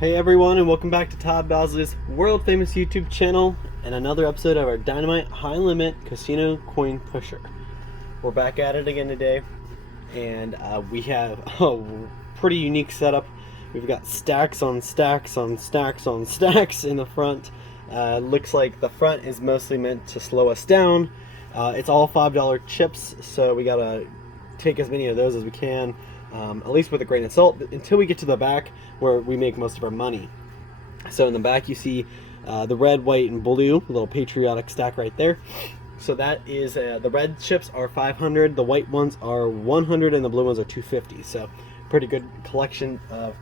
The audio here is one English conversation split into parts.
Hey everyone, and welcome back to Todd Bosley's world famous YouTube channel and another episode of our Dynamite High Limit Casino Coin Pusher. We're back at it again today, and we have a pretty unique setup. We've got stacks on stacks on stacks on stacks in the front. Looks like the front is mostly meant to slow us down. It's all $5 chips, so we gotta take as many of those as we can. At least with a grain of salt, until we get to the back where we make most of our money. So in the back you see the red, white, and blue little patriotic stack right there. So that is the red chips are 500, the white ones are 100, and the blue ones are 250. So pretty good collection of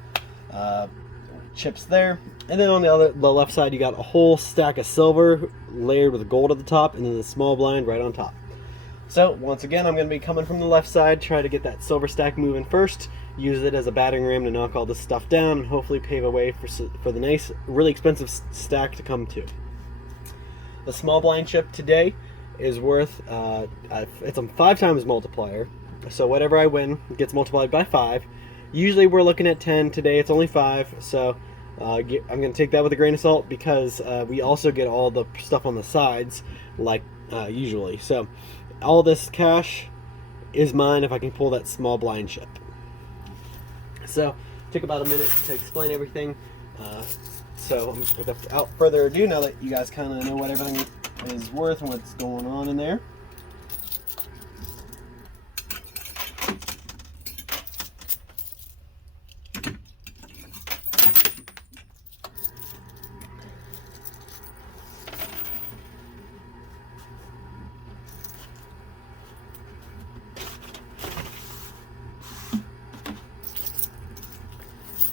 chips there. And then on the left side you got a whole stack of silver layered with gold at the top, and then the small blind right on top. So once again, I'm going to be coming from the left side, try to get that silver stack moving first, use it as a battering ram to knock all this stuff down, and hopefully pave a way for the nice, really expensive stack to come to. The small blind chip today is worth, it's a 5 times multiplier, so whatever I win gets multiplied by 5. Usually we're looking at 10, today it's only 5, so I'm going to take that with a grain of salt because we also get all the stuff on the sides like usually. So all this cash is mine if I can pull that small blind chip. So took about a minute to explain everything. So without further ado, now that you guys kind of know what everything is worth and what's going on in there,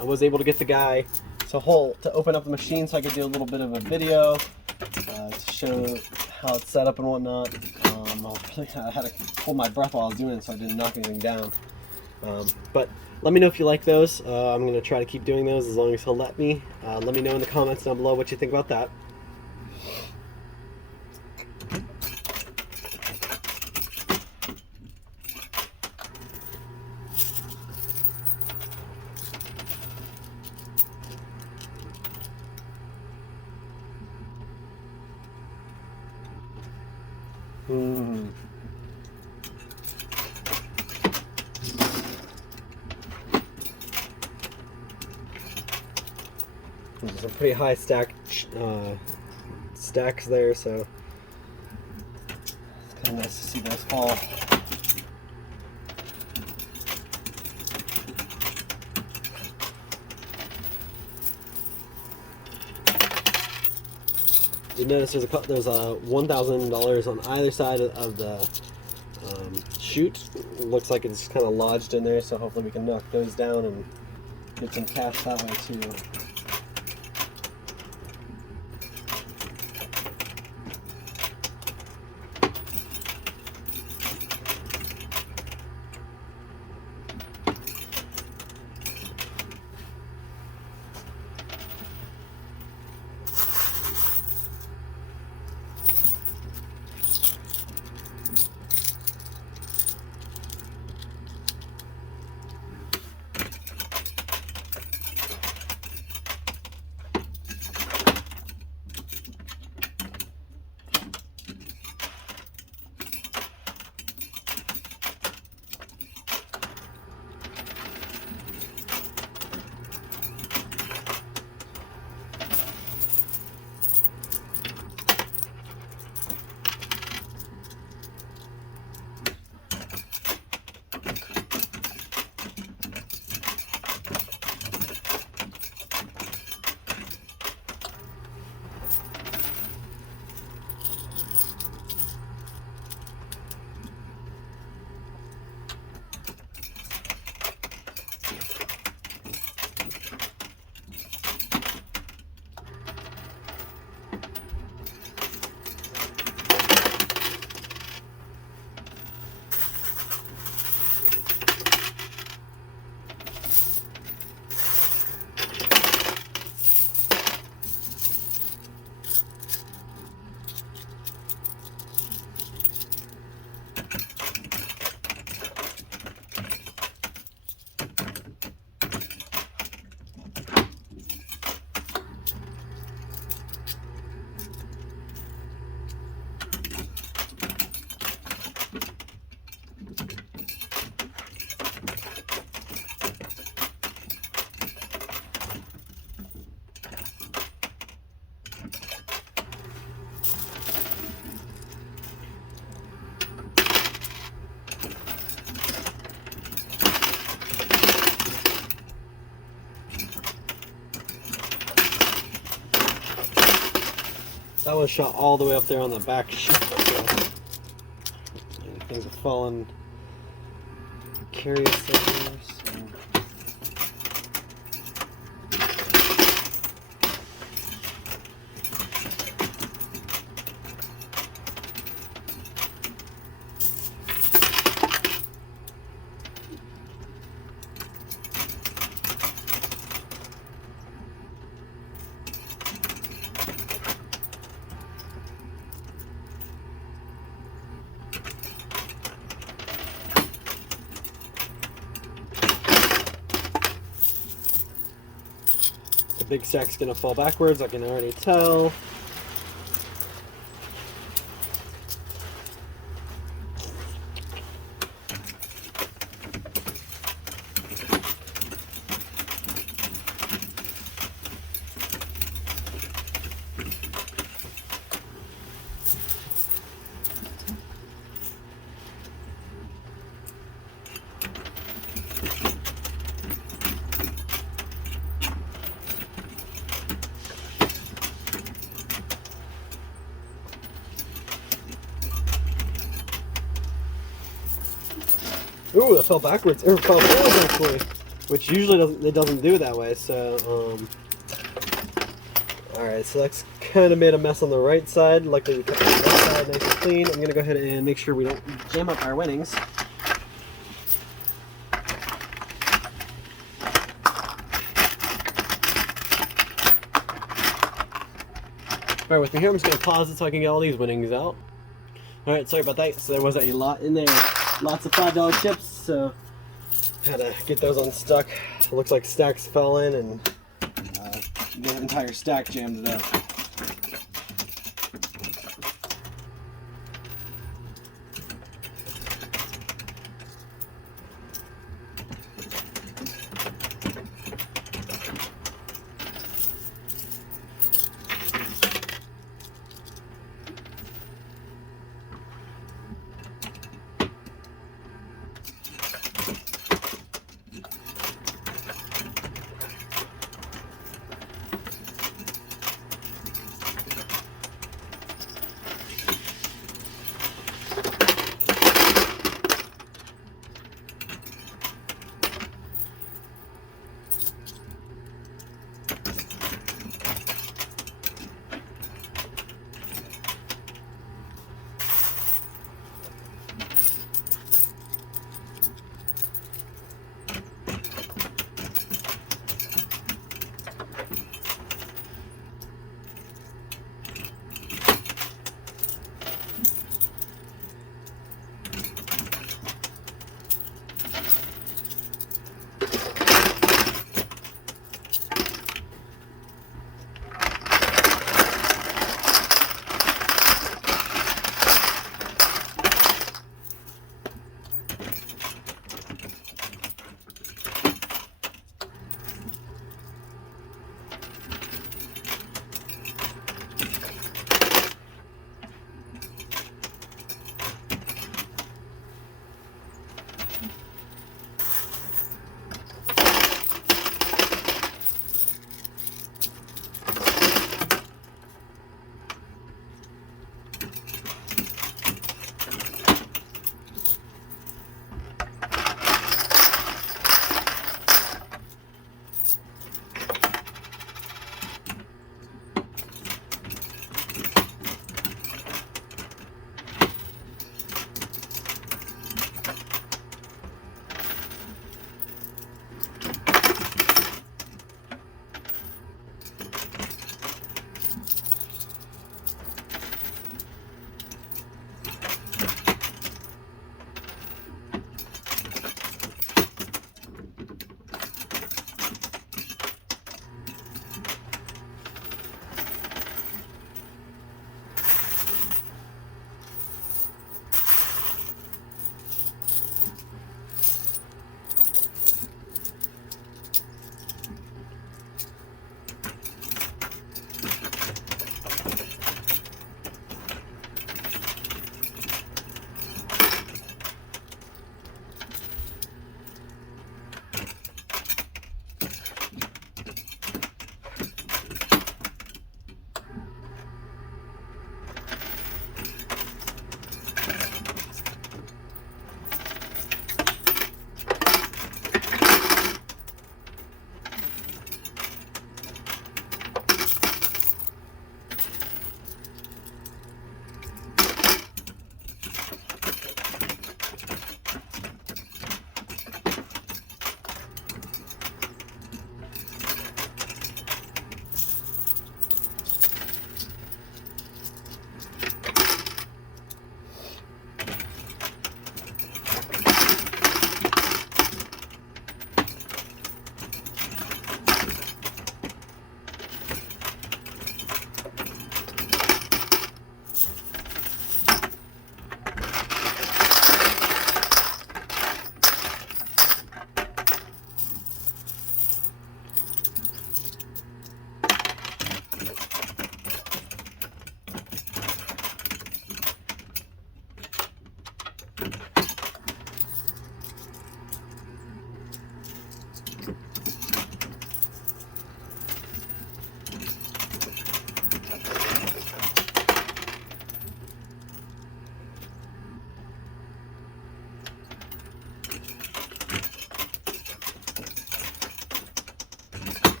I was able to get the guy to open up the machine so I could do a little bit of a video to show how it's set up and whatnot. I had to hold my breath while I was doing it so I didn't knock anything down. But let me know if you like those. I'm going to try to keep doing those as long as he'll let me. Let me know in the comments down below what you think about that. There's some pretty high stacks there, so it's kind of nice to see those fall. You notice there's $1,000 on either side of the chute. It looks like it's kind of lodged in there, so hopefully we can knock those down and get some cash that way too. shot all the way up there on the back shelf. And things have fallen curiously here. So. The big stack's gonna fall backwards, I can already tell. Ooh, that fell backwards, or fell forward actually, which usually doesn't do that way. So, all right, so that's kind of made a mess on the right side. Luckily, we kept the left side nice and clean. I'm gonna go ahead and make sure we don't jam up our winnings. Bear with me here. I'm just gonna pause it so I can get all these winnings out. All right, sorry about that. So there was a lot in there. Lots of $5 chips, so had to get those unstuck. It looks like stacks fell in and the entire stack jammed it up.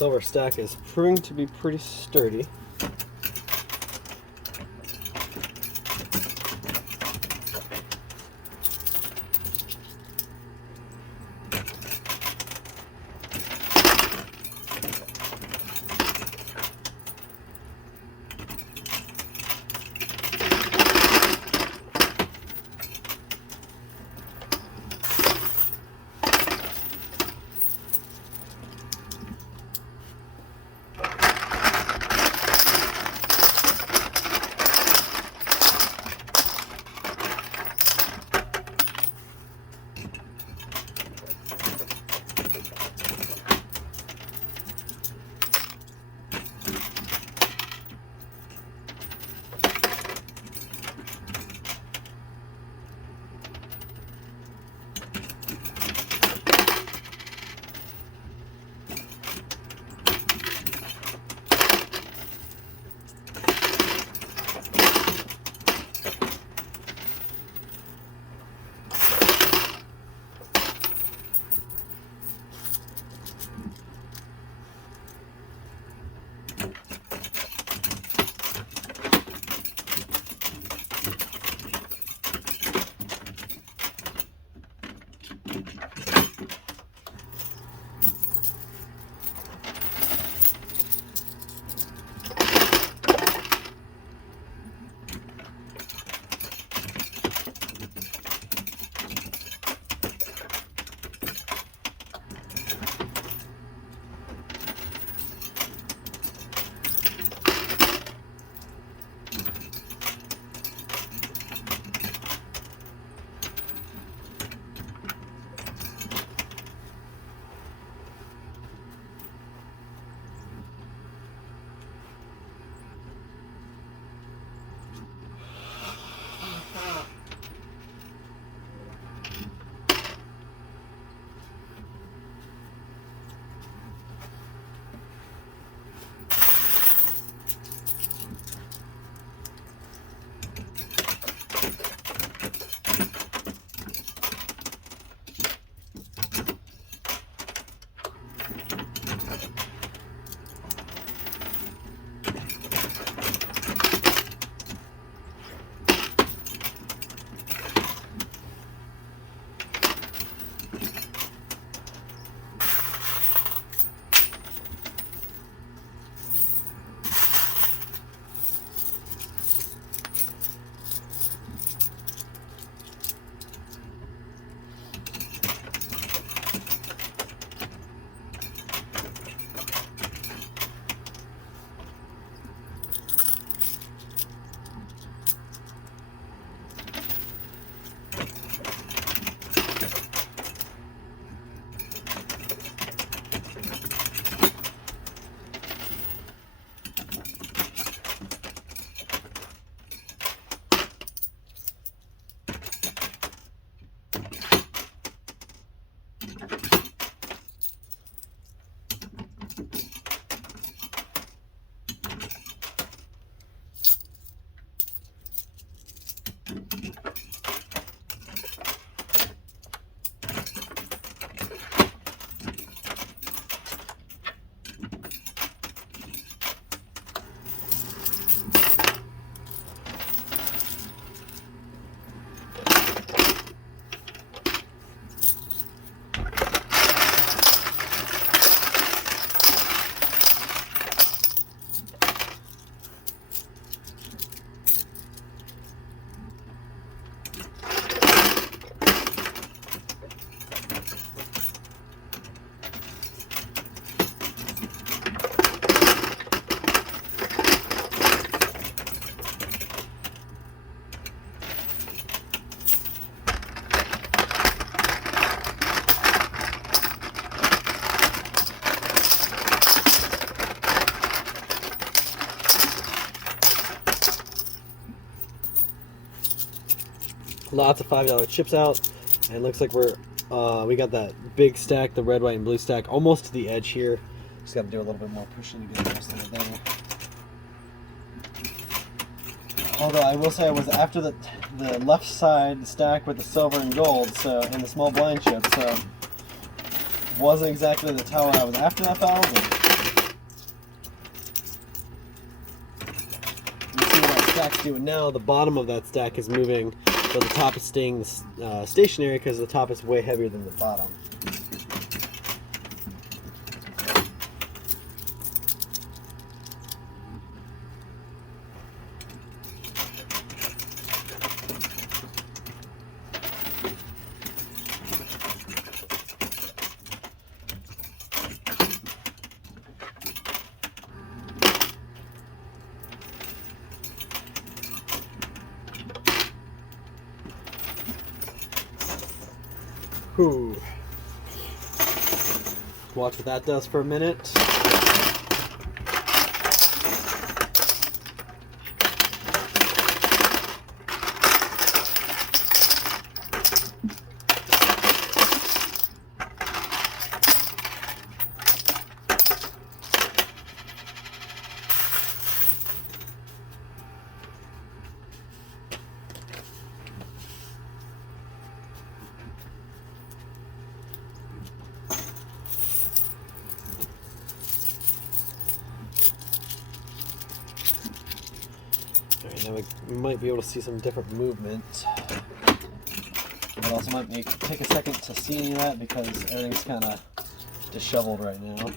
silver stack is proving to be pretty sturdy. Lots of $5 chips out, and it looks like we got that big stack, the red, white, and blue stack, almost to the edge here. Just got to do a little bit more pushing to get the rest of it there. Although I will say I was after the left side stack with the silver and gold, so and the small blind chip, so wasn't exactly the tower I was after that foul, but stack's doing now, the bottom of that stack is moving, but the top is staying stationary because the top is way heavier than the bottom. Whew. Watch what that does for a minute. Alright, now we might be able to see some different movement. It also might take a second to see any of that because everything's kind of disheveled right now.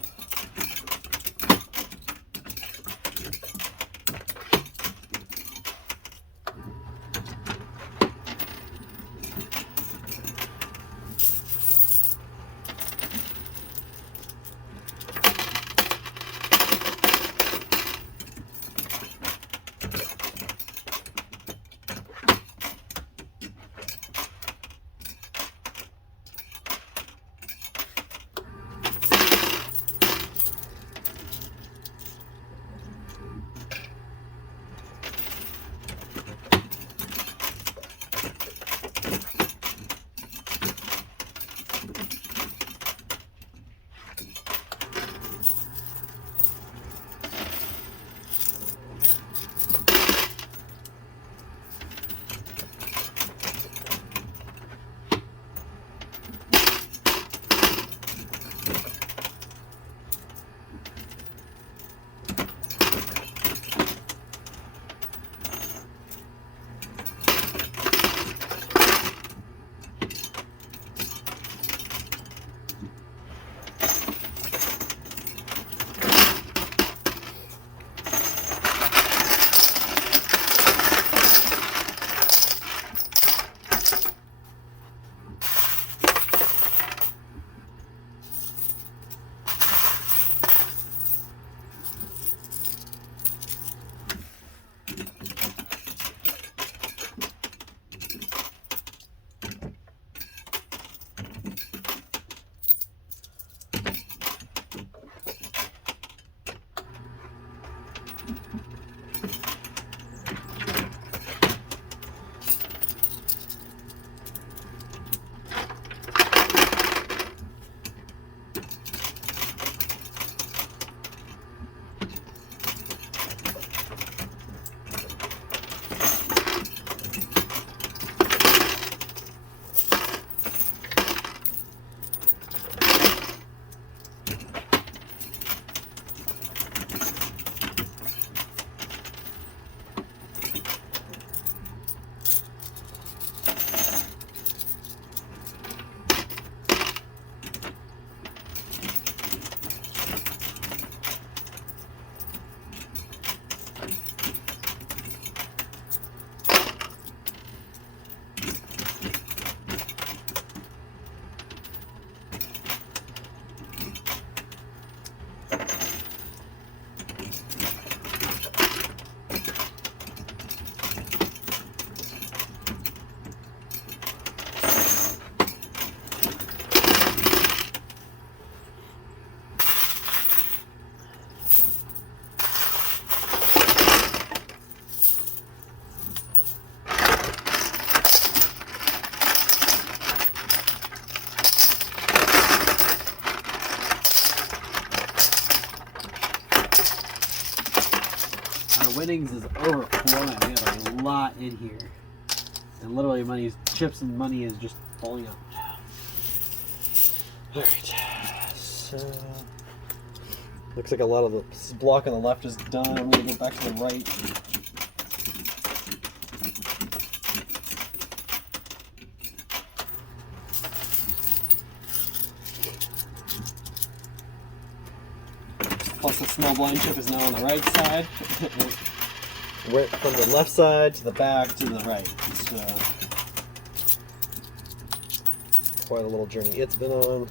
Winnings is overflowing. We have a lot in here. And literally chips and money is just falling out. Alright. So looks like a lot of the block on the left is done. I'm gonna go back to the right. the small blind chip is now on the right side. Went from the left side to the back to the right. So quite a little journey it's been on.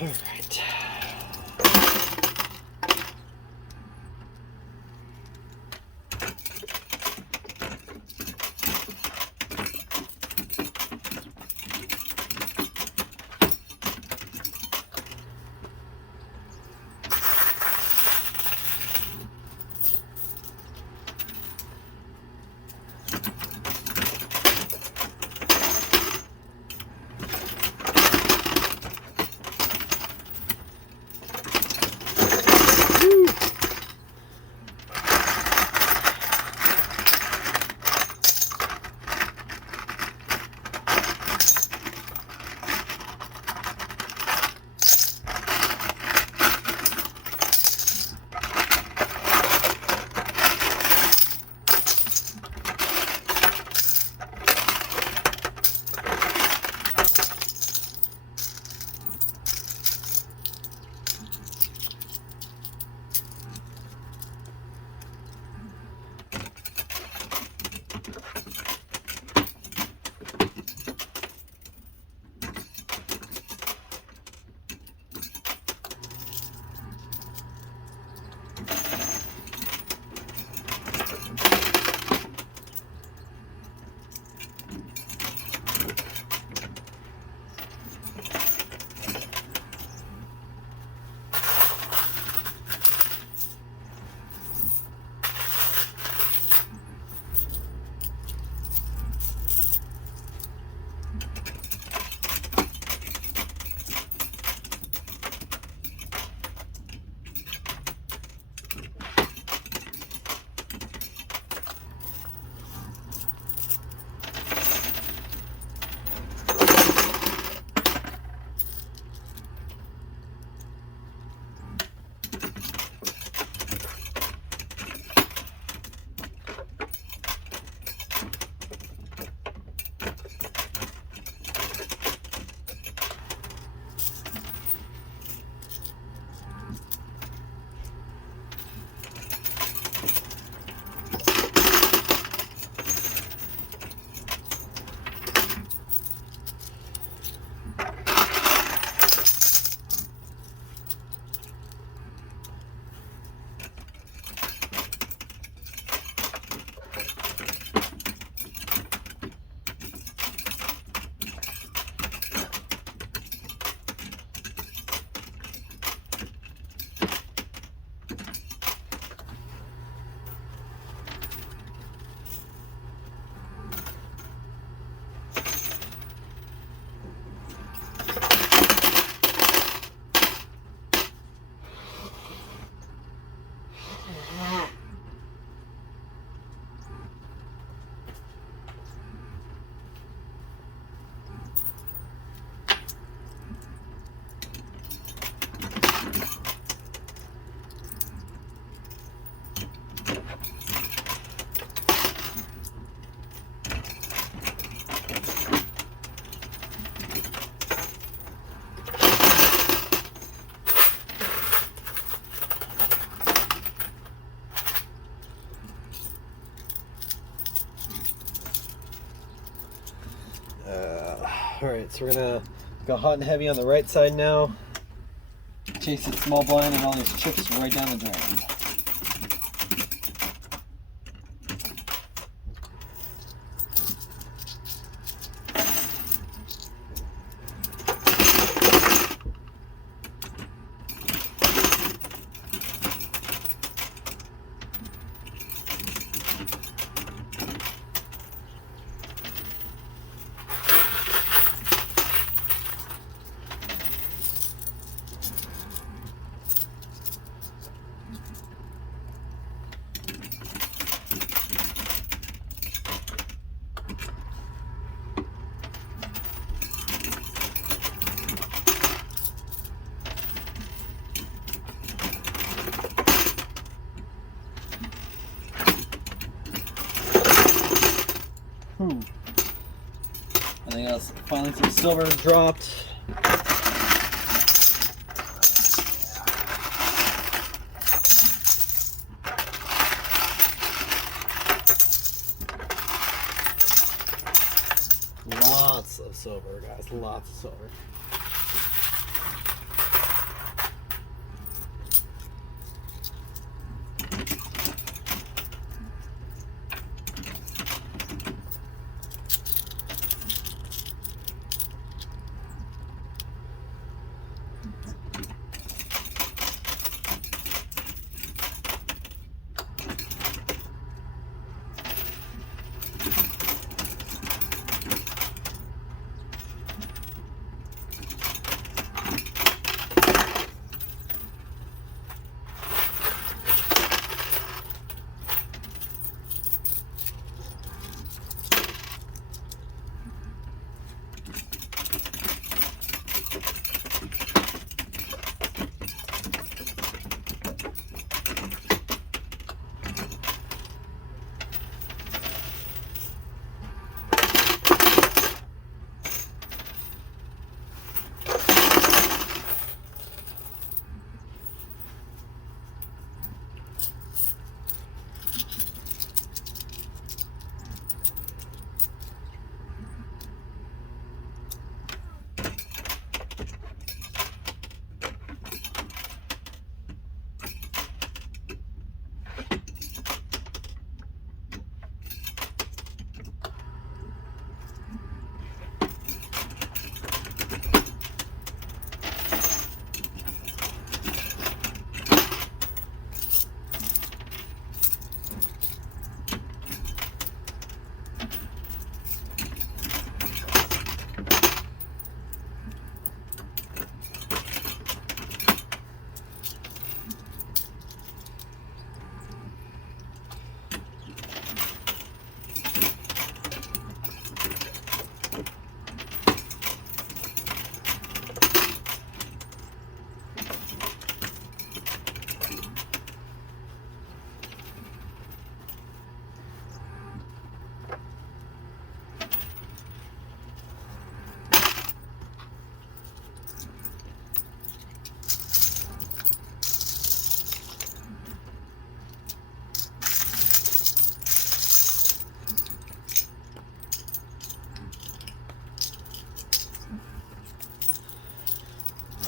All right. Alright, so we're gonna go hot and heavy on the right side now. Chase it small blind and all these chips right down the drain. I think that's finally some silver dropped. Lots of silver, guys. Lots of silver.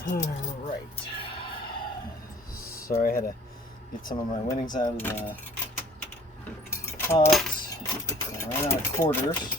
Alright. Sorry, I had to get some of my winnings out of the pot. I ran out of quarters.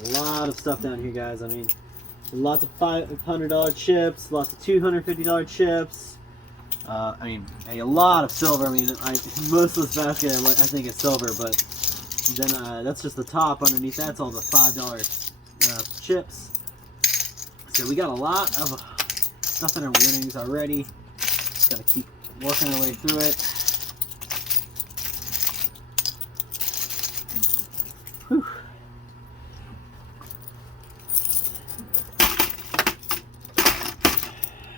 A lot of stuff down here, guys. I mean, lots of $500 chips, lots of $250 chips. I mean, a lot of silver. I mean, most of this basket I think is silver, but then that's just the top. Underneath that's all the $5 chips. So we got a lot of stuff in our winnings already. Got to keep working our way through it. Whew.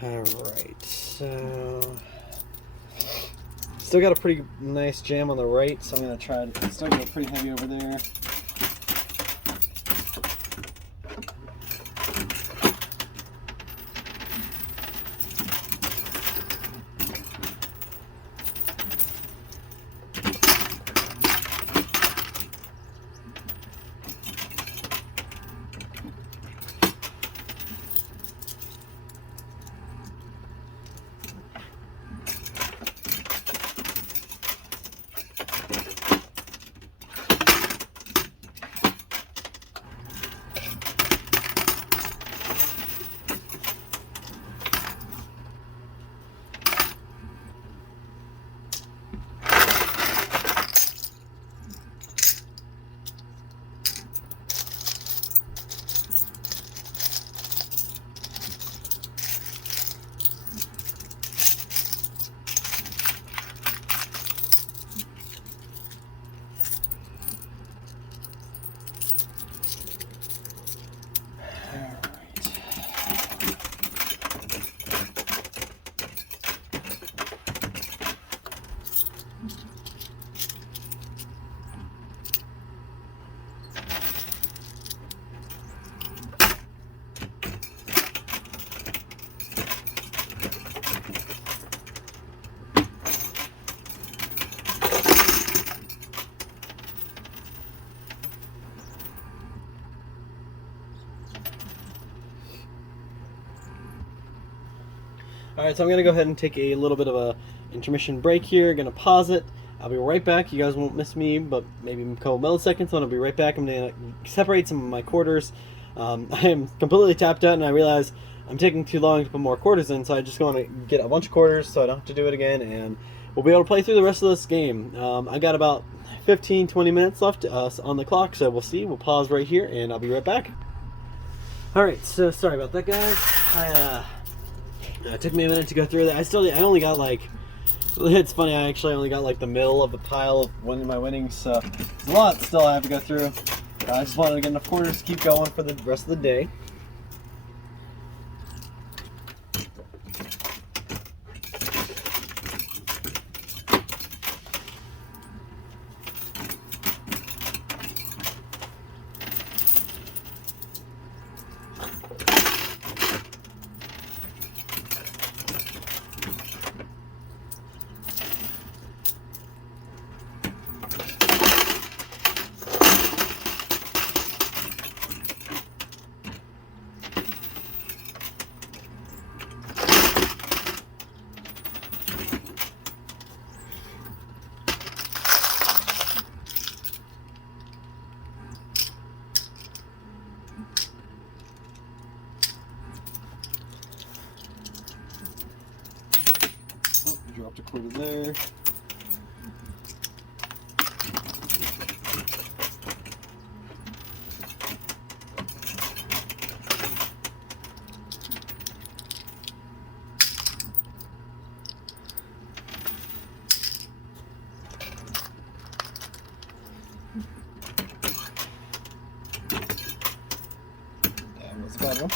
Alright, so still got a pretty nice jam on the right, so I'm going to try to still go pretty heavy over there. Alright, so I'm going to go ahead and take a little bit of a intermission break here. Going to pause it. I'll be right back. You guys won't miss me, but maybe a couple milliseconds, and I'll be right back. I'm going to separate some of my quarters. I am completely tapped out, and I realize I'm taking too long to put more quarters in, so I just want to get a bunch of quarters so I don't have to do it again, and we'll be able to play through the rest of this game. I got about 15-20 minutes left on the clock, so we'll see. We'll pause right here, and I'll be right back. Alright, so sorry about that, guys. It took me a minute to go through that. I only got like, it's funny, I actually only got like the middle of the pile of my winnings, so there's a lot still I have to go through. I just wanted to get enough quarters to keep going for the rest of the day. Dropped a quarter there. And let's grab one.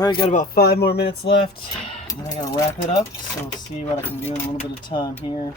Alright, got about 5 more minutes left. Then I gotta wrap it up, so we'll see what I can do in a little bit of time here.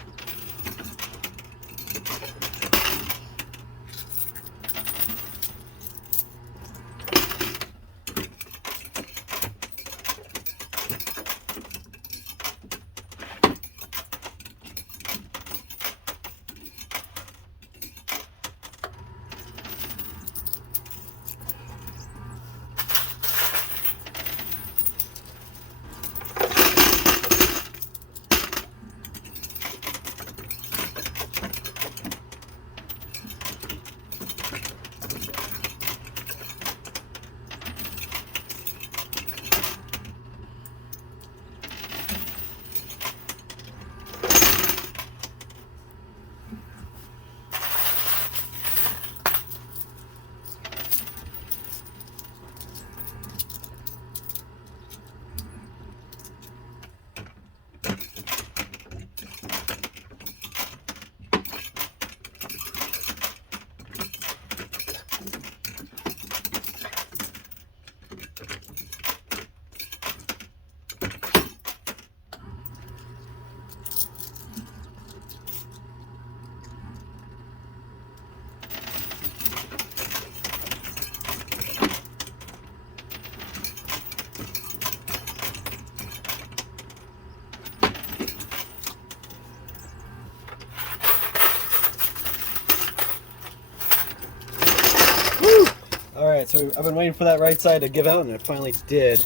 Alright, so I've been waiting for that right side to give out, and it finally did.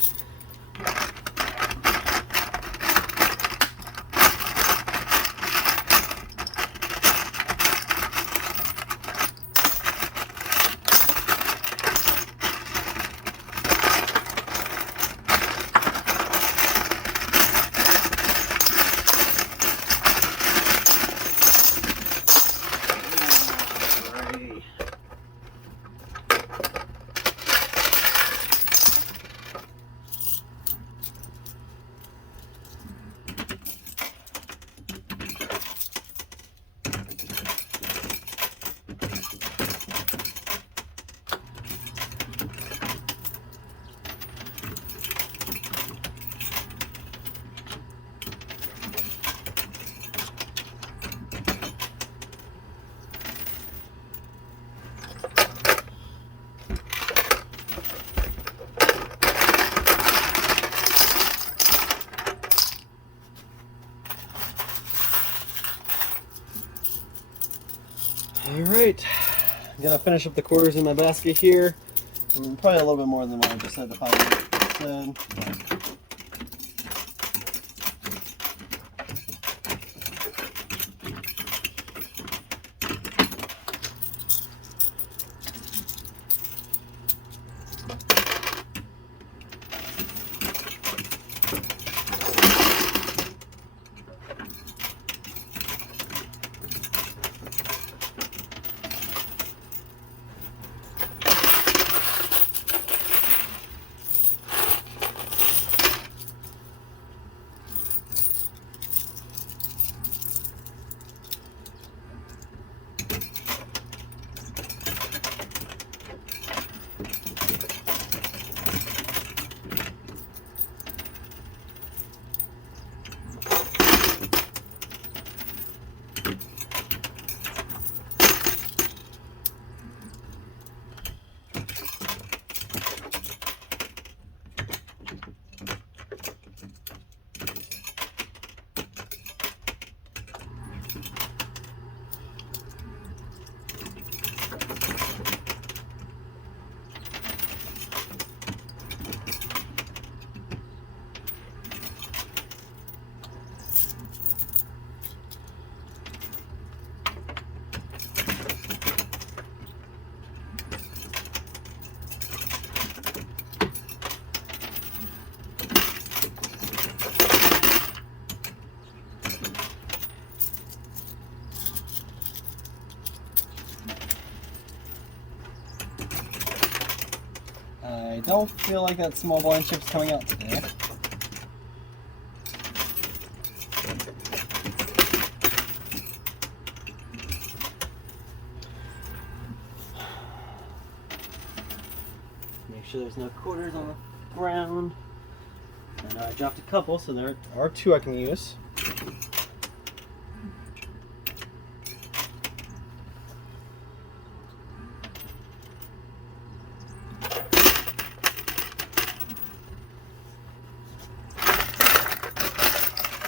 Alright, I'm gonna finish up the quarters in my basket here. Probably a little bit more than what I just said, the 5%. don't feel like that small blind chip's coming out today. Make sure there's no quarters on the ground. And I dropped a couple, so there are 2 I can use.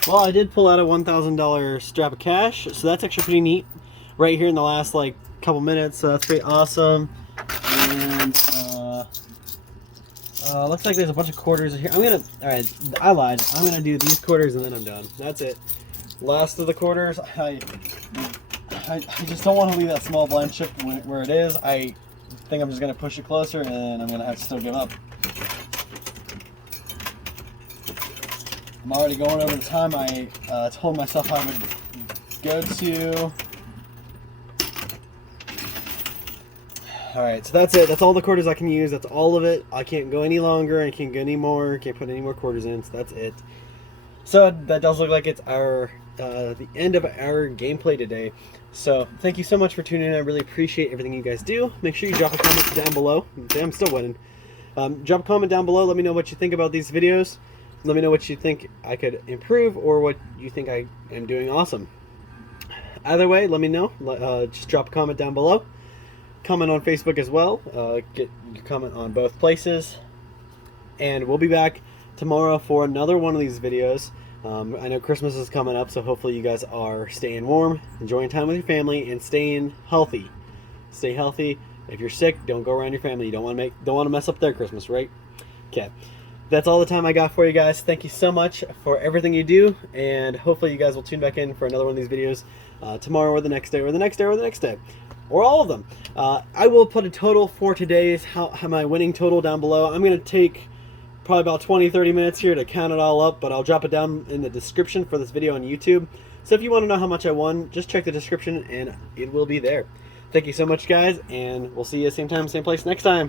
Well, I did pull out a $1,000 strap of cash, so that's actually pretty neat. Right here in the last like couple minutes, so that's pretty awesome. And looks like there's a bunch of quarters here. All right, I lied. I'm gonna do these quarters and then I'm done. That's it. Last of the quarters. I just don't want to leave that small blind chip where it is. I think I'm just gonna push it closer, and I'm gonna have to still give up. I'm already going over the time I told myself I would go to. Alright, so that's it. That's all the quarters I can use. That's all of it. I can't go any longer. I can't go any more. Can't put any more quarters in, so that's it. So that does look like it's our the end of our gameplay today. So thank you so much for tuning in. I really appreciate everything you guys do. Make sure you drop a comment down below. I'm still winning. Drop a comment down below. Let me know what you think about these videos. Let me know what you think I could improve or what you think I am doing awesome. Either way, let me know. Just drop a comment down below. Comment on Facebook as well. Get your comment on both places. And we'll be back tomorrow for another one of these videos. I know Christmas is coming up, so hopefully you guys are staying warm, enjoying time with your family, and staying healthy. Stay healthy. If you're sick, don't go around your family. You don't want to mess up their Christmas, right? Okay. That's all the time I got for you guys. Thank you so much for everything you do, and hopefully you guys will tune back in for another one of these videos tomorrow or the next day or the next day or the next day. Or all of them. I will put a total for today's, how my winning total down below. I'm going to take probably about 20-30 minutes here to count it all up, but I'll drop it down in the description for this video on YouTube. So if you want to know how much I won, just check the description and it will be there. Thank you so much, guys, and we'll see you same time, same place next time.